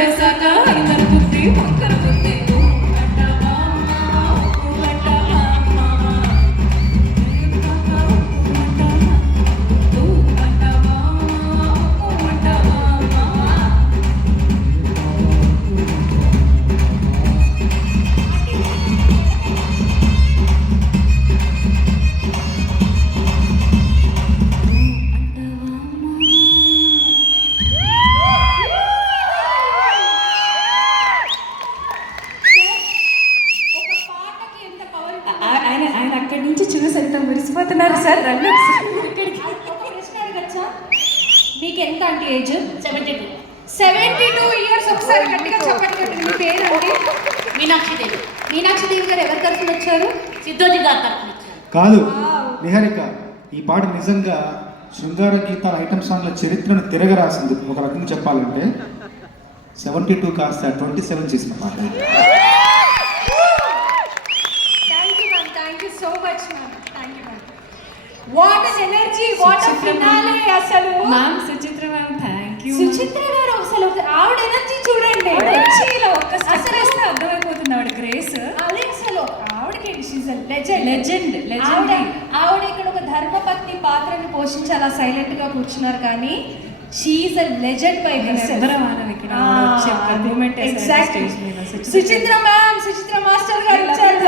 వేసాక ఇద్దరు బుద్ధి ఒక్కరు బుద్ధి ఆయన అక్కడి నుంచి చూసి ఎంత మురిసిపోతున్నారు సార్. రండి ఇక్కడికి. ప్రశ్న అడగచ్చా? మీకు ఎంత అంటే ఏజ్? 72. 72 ఇయర్స్. ఒకసారి గట్టిగా చెప్పండి. మీ పేరండి? మీనాక్షిదేవి. మీనాక్షిదేవి గారు ఎవరి తరఫున వచ్చారు? సిద్ధోజీ గారి తరఫున వచ్చారు. కాదు నిహారిక, ఈ పాట నిజంగా శృంగార గీతాల ఐటమ్ సాంగ్ల చరిత్రను తిరగరాసింది. ఒక రకంగా చెప్పాలంటే 72 కాస్త 27 చేసిన పాట. Thank you so much, ma'am. Thank you, ma'am. What an energy, what a finale అసలు. Ma'am Suchitra ma'am thank you. Suchitra గారు అసలు ఆవిడ ఎనర్జీ చూడండి. ఎనర్జీలో ఒక్క స్టెప్ వేస్తే అర్థమైపోతుంది ఆవిడ గ్రేస్. అదే అసలు ఆవిడకి షీజ్ లెజెండ్. లెజెండ్. ఆవిడ ఇక్కడ ఒక ధర్మపత్ని పాత్రని పోషించి అలా సైలెంట్ గా కూర్చున్నారు, కానీ she a legend by herself. ఇక్కడ సుచిత్ర మ్యామ్, సుచిత్ర మాస్టర్ గారు వచ్చారు.